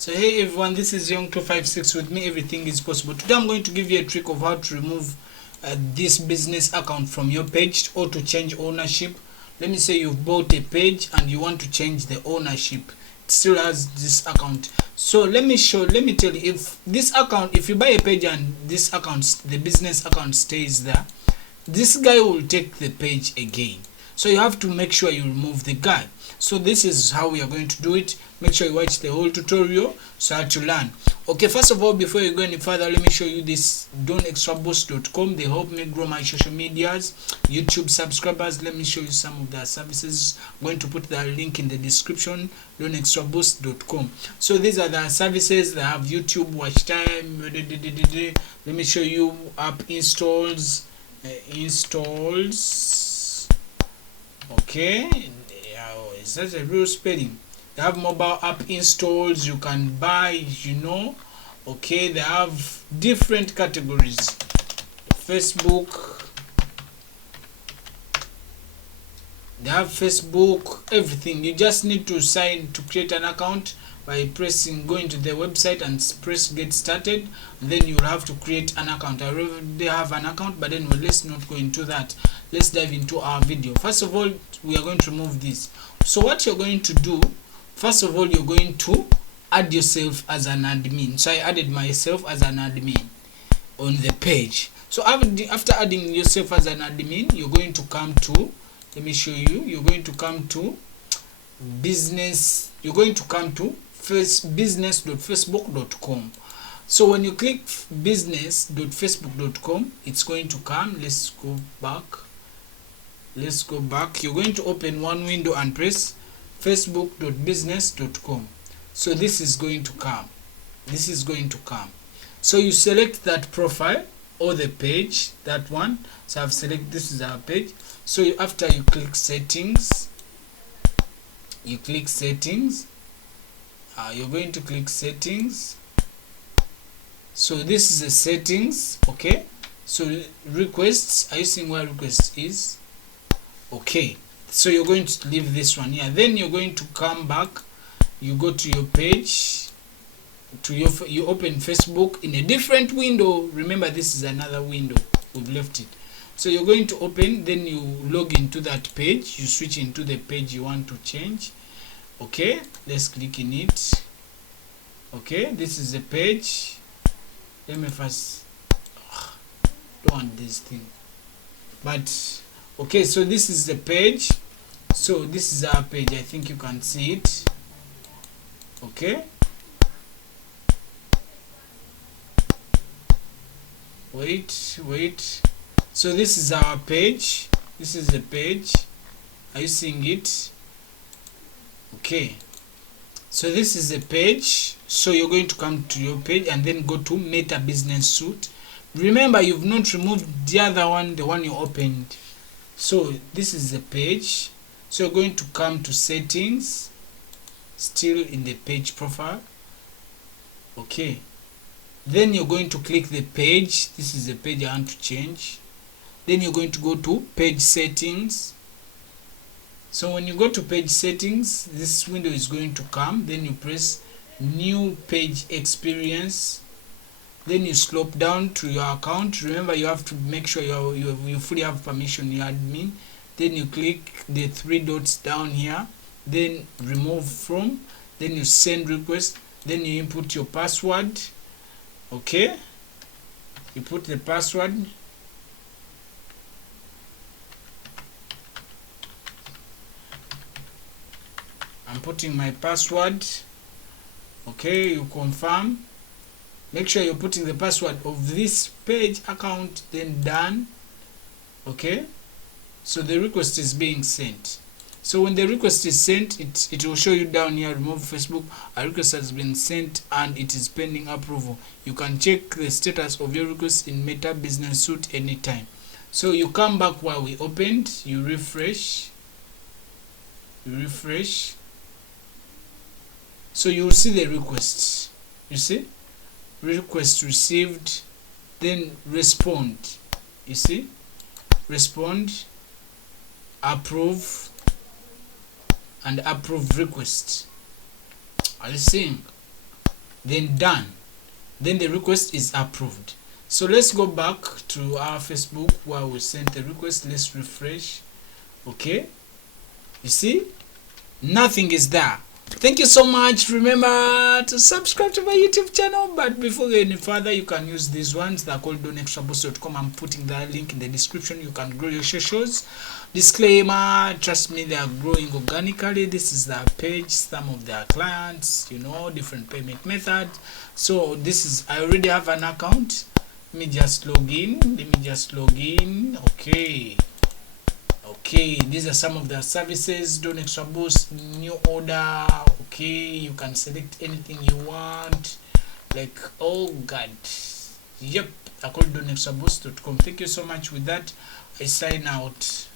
So hey everyone, this is Young256. With me everything is possible. Today I'm going to give you a trick of how to remove this business account from your page or to change ownership. Let me say you've bought a page and you want to change the ownership. It still has this account. So let me tell you, if you buy a page and this account, the business account stays there, this guy will take the page again. So you have to make sure you remove the guy. So this is how we are going to do it. Make sure you watch the whole tutorial so that you learn. Okay, first of all, before you go any further, let me show you this donextraboost.com. They help me grow my social medias, YouTube subscribers. Let me show you some of their services. I'm going to put the link in the description. donextraboost.com. So these are the services. They have YouTube watch time. Let me show you app installs. Okay, is that a real spelling? They have mobile app installs you can buy, okay. They have different categories. Facebook, they have Facebook, everything. You just need to create an account by going to the website and press get started. Then you'll have to create an account. I already have an account, but then let's not go into that. Let's dive into our video. First of all, we are going to remove this. So what you're going to do, first of all, you're going to add yourself as an admin. So I added myself as an admin on the page. So after adding yourself as an admin, you're going to come to, let me show you, you're going to come to business, you're going to come to business.facebook.com. So when you click business.facebook.com, it's going to come. Let's go back. You're going to open one window and press facebook.business.com. So this is going to come. So you select that profile or the page, that one. So I've selected, this is our page. So after you click settings, you're going to click settings. So this is the settings. Okay, so requests, are you seeing where request is? Okay, so you're going to leave this one here. Then you're going to come back, you go to your page, you open Facebook in a different window. Remember, this is another window, we've left it. So you're going to open, then you log into that page, you switch into the page you want to change. Okay, let's click in it. Okay, this is the page. Let me first, don't want this thing, but okay, so this is the page. So this is our page. I think you can see it. Okay, wait. So this is our page. This is the page. Are you seeing it? Okay, so this is the page. So you're going to come to your page and then go to Meta Business Suite. Remember, you've not removed the other one, the one you opened. So this is the page. So you're going to come to settings, still in the page profile. Okay, then you're going to click the page. This is the page I want to change. Then you're going to go to page settings. So when you go to page settings, this window is going to come. Then you press new page experience. Then you slope down to your account. Remember, you have to make sure you fully have permission, your admin. Then you click the three dots down here, then remove from, then you send request, then you input your password. Okay, you put the password. I'm putting my password. Okay, you confirm. Make sure you're putting the password of this page account, then done. Okay, so the request is being sent. So when the request is sent, it will show you down here, remove Facebook. A request has been sent and it is pending approval. You can check the status of your request in Meta Business Suite anytime. So you come back where we opened, you refresh. So you will see the requests. You see, request received, then respond. You see, respond, approve, and approve request. Are you seeing? then done, then the request is approved. So let's go back to our Facebook where we sent the request. Let's refresh. Okay, you see nothing is there. Thank you so much. Remember to subscribe to my YouTube channel, but before we go any further, you can use these ones. They're called donextraboost.com. I'm putting that link in the description. You can grow your socials. Disclaimer, trust me, they are growing organically. This is their page, some of their clients, you know, different payment methods. So this is, I already have an account. Let me just log in. Okay, these are some of their services. Don Extra Boost, new order. Okay, you can select anything you want. Like, oh god, yep, I called donextraboost.com. Thank you so much. With that, I sign out.